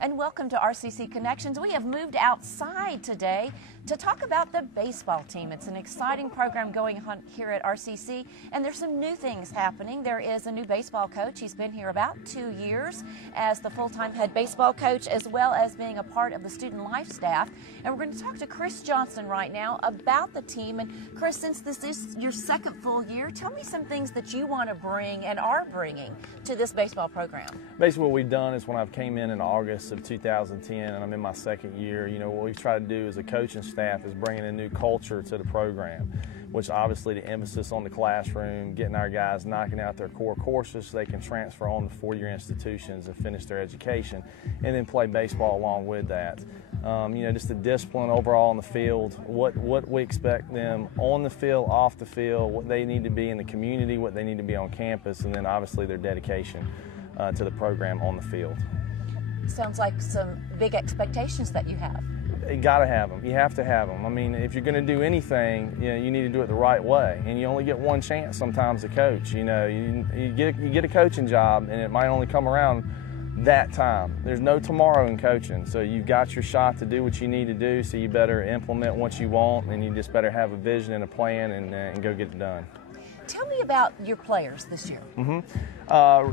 and welcome to RCC Connections. We have moved outside today to talk about the baseball team. It's an exciting program going on here at RCC, and there's some new things happening. There is a new baseball coach. He's been here about 2 years as the full-time head baseball coach, as well as being a part of the student life staff. And we're going to talk to Chris Johnson right now about the team. And Chris, since this is your second full year, tell me some things that you want to bring and are bringing to this baseball program. Basically what we've done is when I came in August of 2010 and I'm in my second year, what we've tried to do as a coaching staff is bringing a new culture to the program, which obviously the emphasis on the classroom, getting our guys knocking out their core courses so they can transfer on to four-year institutions and finish their education and then play baseball along with that. Just the discipline overall on the field, what we expect them on the field, off the field, what they need to be in the community, what they need to be on campus, and then obviously their dedication to the program on the field. Sounds like some big expectations that you have. You got to have them. You have to have them. I mean, if you're going to do anything, you need to do it the right way, and you only get one chance sometimes to coach. You get a coaching job, and it might only come around that time. There's no tomorrow in coaching, so you've got your shot to do what you need to do, so you better implement what you want, and you just better have a vision and a plan and go get it done. Tell me about your players this year.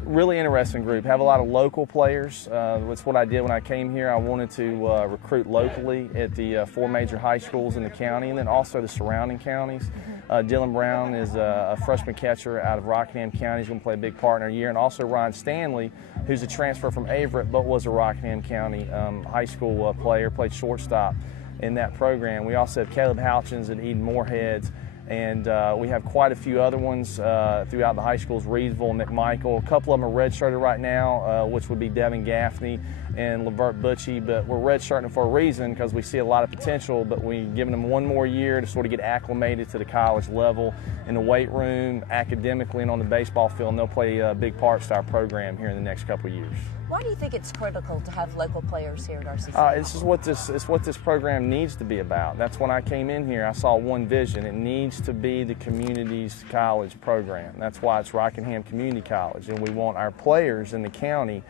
Really interesting group. Have a lot of local players. That's what I did when I came here. I wanted to recruit locally at the four major high schools in the county and then also the surrounding counties. Dylan Brown is a freshman catcher out of Rockingham County. He's going to play a big part in our year. And also Ryan Stanley, who's a transfer from Averett but was a Rockingham County high school player, played shortstop in that program. We also have Caleb Houchins and Eden Moorheads. And we have quite a few other ones throughout the high schools, Reedsville, McMichael. A couple of them are redshirted right now, which would be Devin Gaffney and Levert Butchie. But we're redshirting for a reason because we see a lot of potential, but we're giving them one more year to sort of get acclimated to the college level in the weight room, academically, and on the baseball field. And they'll play big parts to our program here in the next couple of years. Why do you think it's critical to have local players here at RCC? It's what this program needs to be about. That's when I came in here, I saw one vision. It needs to be the community's college program. That's why it's Rockingham Community College, and we want our players in the county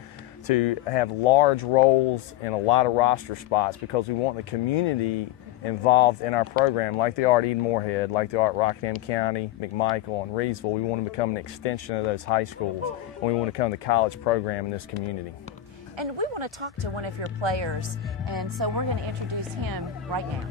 to have large roles in a lot of roster spots because we want the community involved in our program like they are at Eden Moorhead, like they are at Rockingham County, McMichael, and Reedsville. We want to become an extension of those high schools, and we want to become the college program in this community. And we want to talk to one of your players, and so we're going to introduce him right now.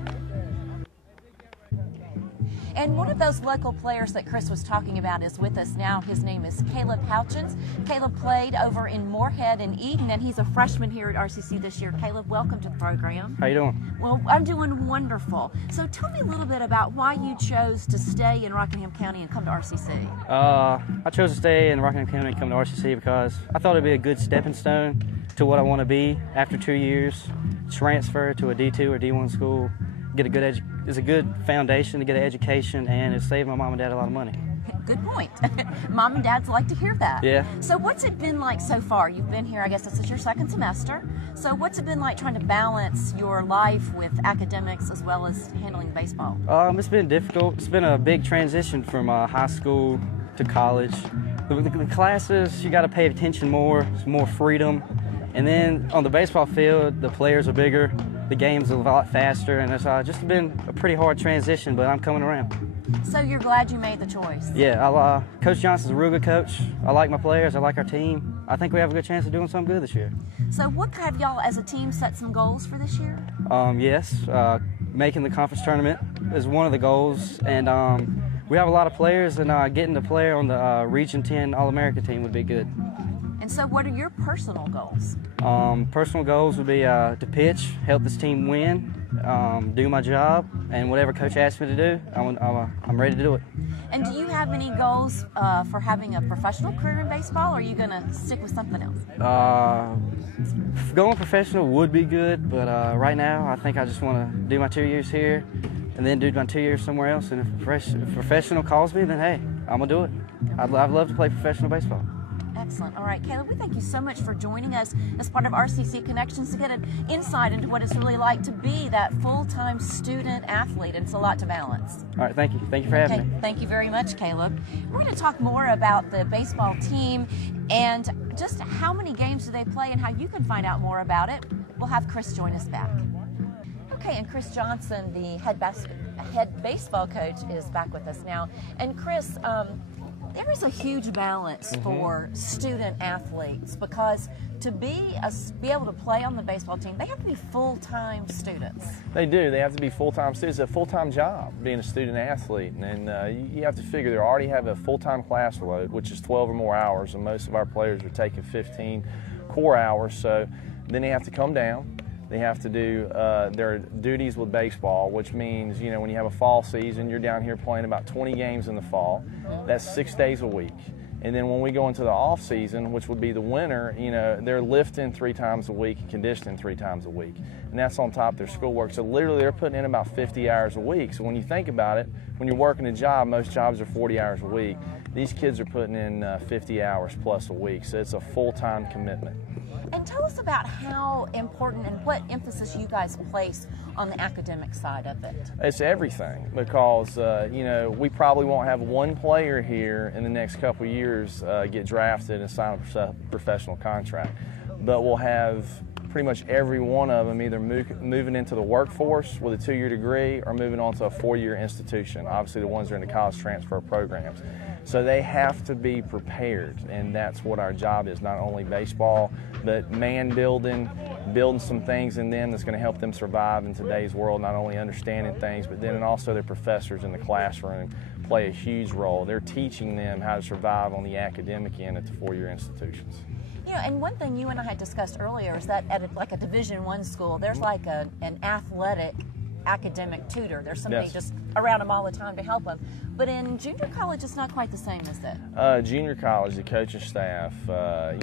And one of those local players that Chris was talking about is with us now. His name is Caleb Houchins. Caleb played over in Moorhead and Eden, and he's a freshman here at RCC this year. Caleb, welcome to the program. How you doing? Well, I'm doing wonderful. So tell me a little bit about why you chose to stay in Rockingham County and come to RCC. I chose to stay in Rockingham County and come to RCC because I thought it'd be a good stepping stone to what I want to be after 2 years. Transfer to a D2 or D1 school. Get a good it's a good foundation to get an education, and it saved my mom and dad a lot of money. Good point. Mom and dads like to hear that. Yeah. So what's it been like so far? You've been here, I guess this is your second semester. So what's it been like trying to balance your life with academics as well as handling baseball? It's been difficult. It's been a big transition from high school to college. The classes, you got to pay attention more. It's more freedom. And then on the baseball field, the players are bigger, the game's a lot faster, and it's just been a pretty hard transition, but I'm coming around. So you're glad you made the choice? Yeah, Coach Johnson's a real good coach. I like my players, I like our team. I think we have a good chance of doing something good this year. So what have y'all as a team set some goals for this year? Yes, making the conference tournament is one of the goals, and we have a lot of players, and getting to play on the Region 10 All-America team would be good. And so what are your personal goals? Personal goals would be to pitch, help this team win, do my job, and whatever coach asks me to do, I'm ready to do it. And do you have any goals for having a professional career in baseball, or are you going to stick with something else? Going professional would be good, but right now I think I just want to do my 2 years here and then do my 2 years somewhere else. And if a professional calls me, then hey, I'm going to do it. I'd love to play professional baseball. Excellent. All right, Caleb, we thank you so much for joining us as part of RCC Connections to get an insight into what it's really like to be that full-time student athlete. It's a lot to balance. All right, thank you. Thank you for having me. Thank you very much, Caleb. We're going to talk more about the baseball team and just how many games do they play and how you can find out more about it. We'll have Chris join us back. Okay, and Chris Johnson, the head baseball coach, is back with us now. And Chris, there is a huge balance for student athletes because to be able to play on the baseball team, they have to be full-time students. They do. They have to be full-time students. It's a full-time job being a student athlete, and you have to figure they already have a full-time class load, which is 12 or more hours, and most of our players are taking 15 core hours. So then they have to come down. They have to do their duties with baseball, which means, you know, when you have a fall season, you're down here playing about 20 games in the fall. That's 6 days a week. And then when we go into the off season, which would be the winter, you know, they're lifting 3 times a week and conditioning 3 times a week. And that's on top of their schoolwork. So literally they're putting in about 50 hours a week. So when you think about it, when you're working a job, most jobs are 40 hours a week. These kids are putting in 50 hours plus a week. So it's a full-time commitment. And tell us about how important and what emphasis you guys place on the academic side of it. It's everything because, you know, we probably won't have one player here in the next couple of years get drafted and sign a professional contract. But we'll have pretty much every one of them either moving into the workforce with a 2-year degree or moving on to a 4-year institution. Obviously the ones that are in the college transfer programs. So they have to be prepared, and that's what our job is, not only baseball, but building some things in them that's going to help them survive in today's world, not only understanding things, but then also their professors in the classroom play a huge role. They're teaching them how to survive on the academic end at the 4-year institutions. You know, and one thing you and I had discussed earlier is that at a Division I school, there's like an athletic academic tutor. There's somebody just around them all the time to help them. But in junior college, it's not quite the same, is it? Junior college, the coaching staff,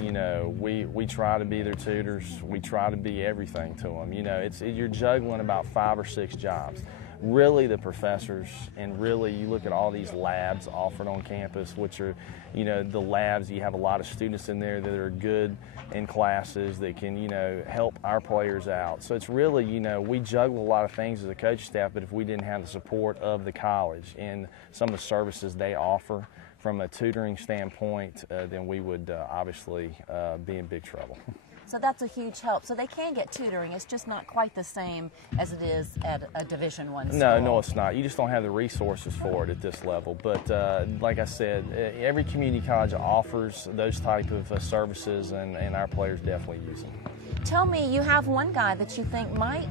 you know, we try to be their tutors. We try to be everything to them. You know, you're juggling about 5 or 6 jobs. Really the professors, and really you look at all these labs offered on campus, which are, you know, the labs, you have a lot of students in there that are good in classes that can, you know, help our players out. So it's really, you know, we juggle a lot of things as a coaching staff, but if we didn't have the support of the college and some of the services they offer from a tutoring standpoint, then we would obviously be in big trouble. So that's a huge help. So they can get tutoring. It's just not quite the same as it is at a Division I school. No, it's not. You just don't have the resources for it at this level. But like I said, every community college offers those type of services, and our players definitely use them. Tell me, you have one guy that you think might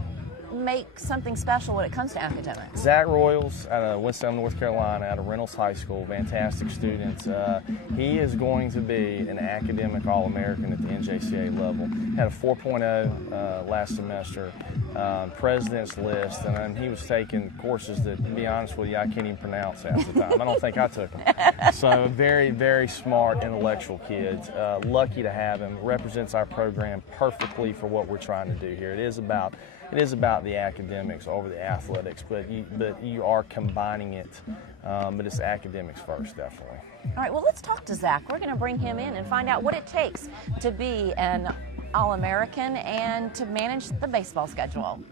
make something special when it comes to academics. Zach Royals out of Winston, North Carolina, out of Reynolds High School, fantastic student. He is going to be an academic All-American at the NJCA level. Had a 4.0 last semester, president's list, and he was taking courses that, to be honest with you, I can't even pronounce half the time. I don't think I took them. So very, very smart, intellectual kid. Lucky to have him. Represents our program perfectly for what we're trying to do here. It is about the academics over the athletics, but you are combining it, but it's academics first, definitely. All right, well, let's talk to Zach. We're going to bring him in and find out what it takes to be an All-American and to manage the baseball schedule.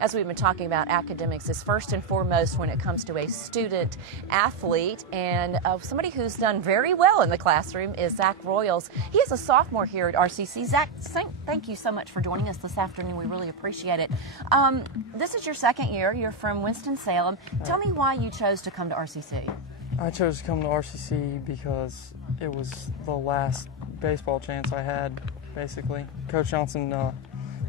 As we've been talking about, academics is first and foremost when it comes to a student athlete, and somebody who's done very well in the classroom is Zach Royals. He is a sophomore here at RCC. Zach, thank you so much for joining us this afternoon. We really appreciate it. This is your second year. You're from Winston-Salem. Tell me why you chose to come to RCC. I chose to come to RCC because it was the last baseball chance I had, basically. Coach Johnson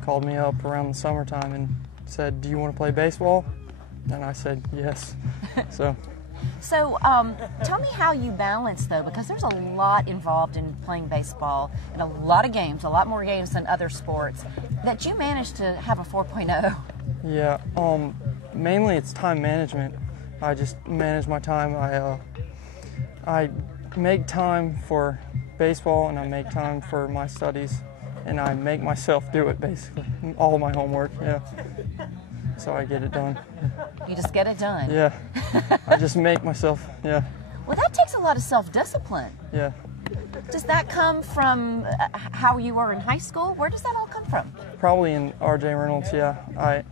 called me up around the summertime and said, "Do you want to play baseball?" And I said, yes. So tell me how you balance, though, because there's a lot involved in playing baseball and a lot of games, a lot more games than other sports, that you managed to have a 4.0. Yeah, mainly it's time management. I just manage my time. I make time for baseball and I make time for my studies, and I make myself do it, basically, all my homework, yeah. So I get it done. You just get it done? Yeah, I just make myself, yeah. Well, that takes a lot of self-discipline. Yeah. Does that come from how you were in high school? Where does that all come from? Probably in R.J. Reynolds, yeah.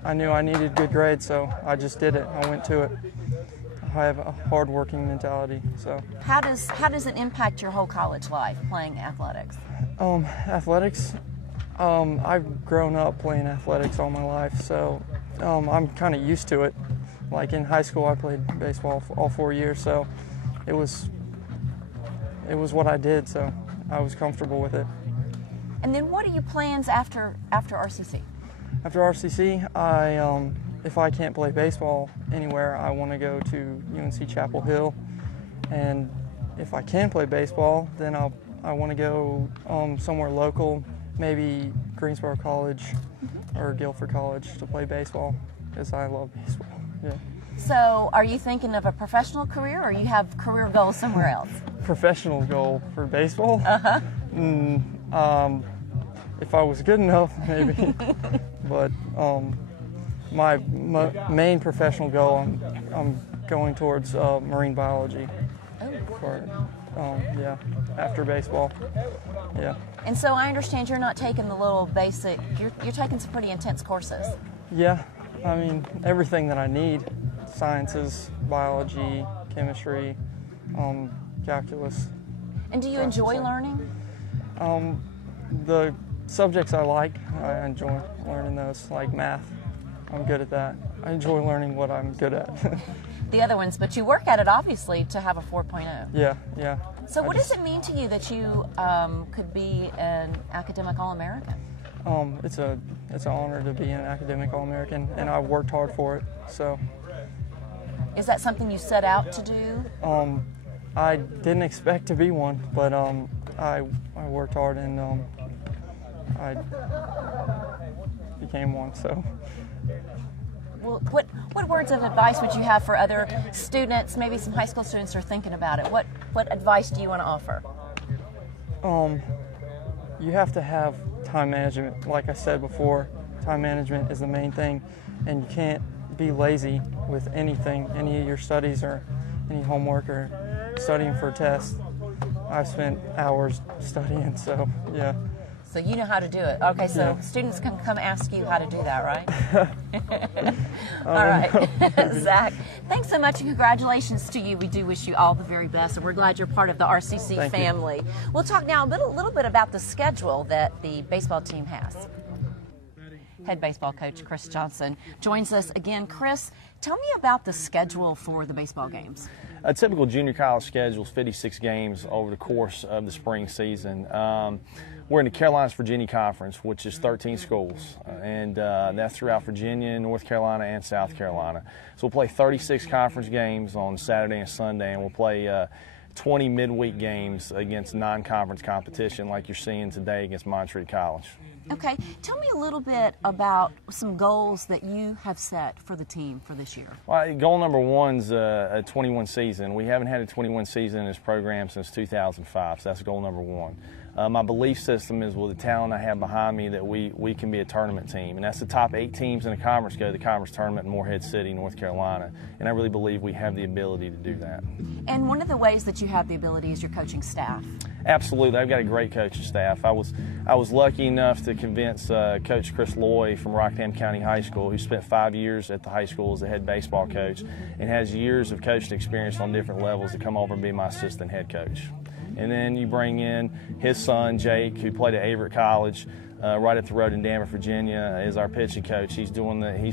I knew I needed good grades, so I just did it. I went to it. I have a hard-working mentality, so. How does it impact your whole college life, playing athletics? Athletics, I've grown up playing athletics all my life, so I'm kind of used to it. Like in high school, I played baseball for all 4 years, so it was what I did, so I was comfortable with it. And then what are your plans after RCC? After RCC, if I can't play baseball anywhere, I want to go to UNC Chapel Hill, and if I can play baseball, then I want to go somewhere local, maybe Greensboro College or Guilford College to play baseball, because I love baseball. Yeah. So are you thinking of a professional career, or you have career goals somewhere else? Professional goal for baseball? If I was good enough, maybe. But my main professional goal, I'm going towards marine biology. Yeah, after baseball. Yeah. And so I understand you're not taking the little basic. You're taking some pretty intense courses. Yeah, I mean everything that I need: sciences, biology, chemistry, calculus. And do you enjoy learning? The subjects I like, I enjoy learning those, like math. I'm good at that. I enjoy learning what I'm good at. The other ones, but you work at it obviously to have a 4.0. Yeah. So what does it mean to you that you could be an academic All-American? It's an honor to be an academic All-American, and I've worked hard for it. So. Is that something you set out to do? I didn't expect to be one, but I worked hard and I became one. So. Well, what words of advice would you have for other students, maybe some high school students who are thinking about it? What advice do you want to offer? You have to have time management. Like I said before, time management is the main thing, and you can't be lazy with anything, any of your studies or any homework or studying for a test. I've spent hours studying, so yeah. So you know how to do it. Okay, so Yeah. Students can come ask you how to do that, right? All right. Zach, thanks so much, and congratulations to you. We do wish you all the very best, and we're glad you're part of the RCC Thank you. family. We'll talk now a little bit about the schedule that the baseball team has. Head baseball coach Chris Johnson joins us again. Chris, tell me about the schedule for the baseball games. A typical junior college schedule is 56 games over the course of the spring season. We're in the Carolinas-Virginia Conference, which is 13 schools, and that's throughout Virginia, North Carolina, and South Carolina. So we'll play 36 conference games on Saturday and Sunday, and we'll play 20 midweek games against non-conference competition like you're seeing today against Montreat College. Okay, tell me a little bit about some goals that you have set for the team for this year. Well, goal number one's a 21 season. We haven't had a 21 season in this program since 2005, so that's goal number one. My belief system is with the talent I have behind me that we can be a tournament team, and that's the top 8 teams in the conference go to the conference tournament in Morehead City, North Carolina, and I really believe we have the ability to do that. And one of the ways that you have the ability is your coaching staff. Absolutely, I've got a great coaching staff. I was lucky enough to convince Coach Chris Loy from Rockingham County High School, who spent 5 years at the high school as a head baseball coach and has years of coaching experience on different levels, to come over and be my assistant head coach. And then you bring in his son, Jake, who played at Averett College, right up the road in Danvers, Virginia, is our pitching coach. He's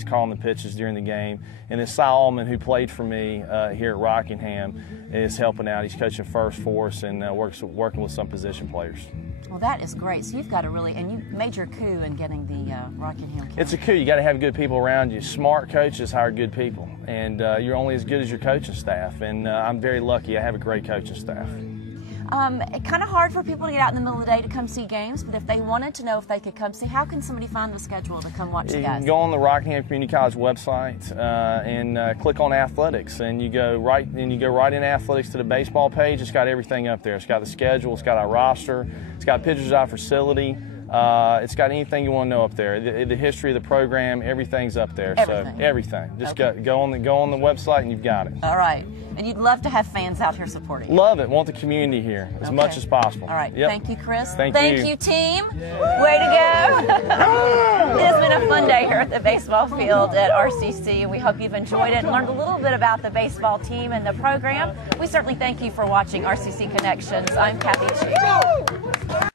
calling the pitches during the game. And then Cy Allman, who played for me here at Rockingham, is helping out. He's coaching first for us and working with some position players. Well, that is great. So you've got a and you made your coup in getting the Rockingham County. It's a coup. You got to have good people around you. Smart coaches hire good people, and you're only as good as your coaching staff. And I'm very lucky. I have a great coaching staff. Kind of hard for people to get out in the middle of the day to come see games, but if they wanted to know if they could come see, how can somebody find the schedule to come watch the guys? You go on the Rockingham Community College website and click on athletics, and you go right in athletics to the baseball page. It's got everything up there. It's got the schedule. It's got our roster. It's got pictures of our facility. It's got anything you want to know up there. The history of the program, everything's up there. Everything. So everything. Just Okay. go on the website and you've got it. All right. And you'd love to have fans out here supporting you. Love it. Want the community here as much as possible. All right. Yep. Thank you, Chris. Thank you, team. Way to go. It's been a fun day here at the baseball field at RCC, and we hope you've enjoyed it and learned a little bit about the baseball team and the program. We certainly thank you for watching RCC Connections. I'm Kathy Chu.